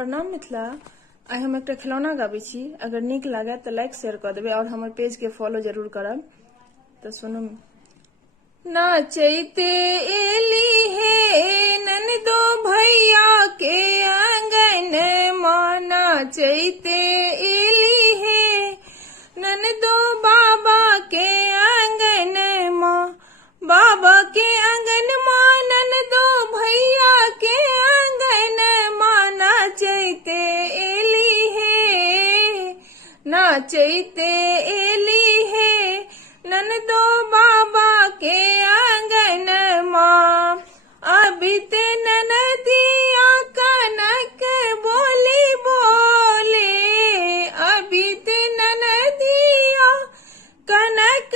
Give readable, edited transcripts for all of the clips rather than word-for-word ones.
प्रणाम मिथिला। आई हम एक खिलौना गाबै छी। अगर नीक लागे तो लाइक शेयर कर देबै और हमर पेज के फॉलो जरूर करब। तो सुनू। नाचैते एली हे ननदो भैया के आंगन माँ, नाचैते एली हे ननदो बाबा के आंगन माँ, बाबा के आंगन माँ ननदो भैया के आंगन माँ, नाचैते एली हे नाचैते एली हे ननदो बाबा के आंगन माँ। अभी ते ननदिया कनक बोली बोले, अभी ते ननदिया कनक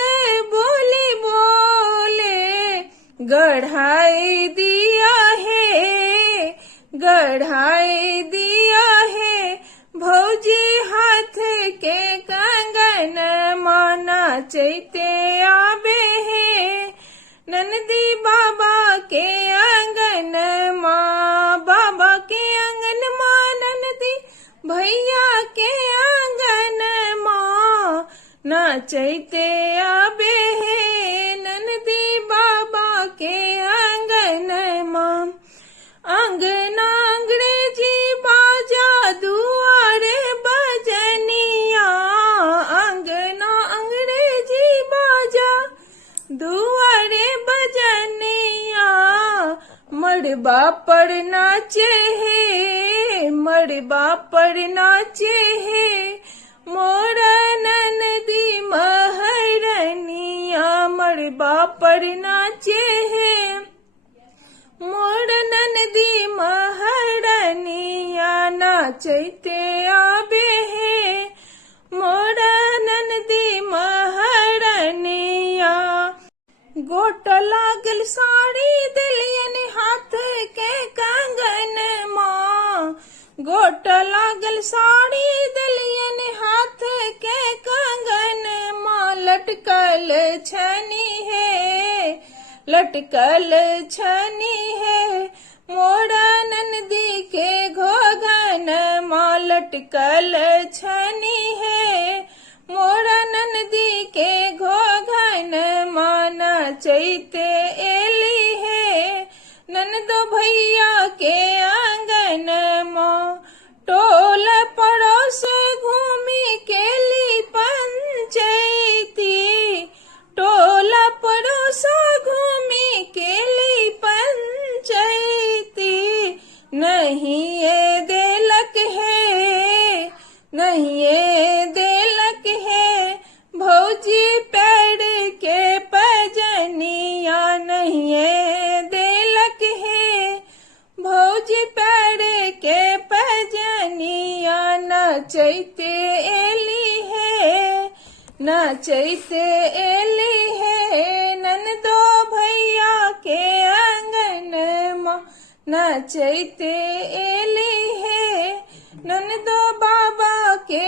बोली बोले, गढ़ाई दिया है गढ़ाई दिया है भौजी हाथ के कंगन माँ, नाचैते आबे है ननदी बाबा के आंगन माँ, बाबा के आंगन माँ ननदी भैया के आंगन माँ, नाचैते आबे है ननदी बाबा के आंगन माँ। अंगना अंग्रेजी बाजा दुआरे बजनिया, अंगना अंग्रेजी बाजा दुआरे बजनिया, मड़बा पर नाचे है मड़बा पर नाचे है मोर ननदी महरनिया, मड़बा पर नाचे है मोर ननदी महरनिया, नाचैते आबे है मोर ननदी महरनिया। गोट लागल साड़ी दिलियन हाथ के कंगन माँ, गोट लागल साड़ी दिलियन हाथ के कंगन माँ, लटकल छनी है लटकल छनी है मोर ननदी के घोघन माँ, लटकल छनी है मोर ननदी के घोघन माँ, नाचैते एली है ननदो भैया के आंगन माँ। टोल पड़ोस घूमी केली पंचायती, टोल पड़ोस घूमी केली पंचायती, नहीं ये देलक है नहीं ये देलक है भौजी पैर के पजनिया, नहीं ये देलक है भौजी पैर के पजनिया, नाचैते एली है नाचैते एली है ननदो भैया के आंगन माँ, नाचैते एली है ननदो बाबा के